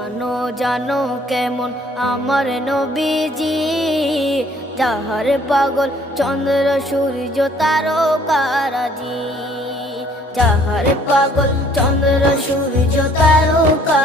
জানো জানো কেমন আমার নবীজি, যাহার পাগল চন্দ্র সূর্য তারকারাজি, যাহার পাগল চন্দ্র সূর্য তারকা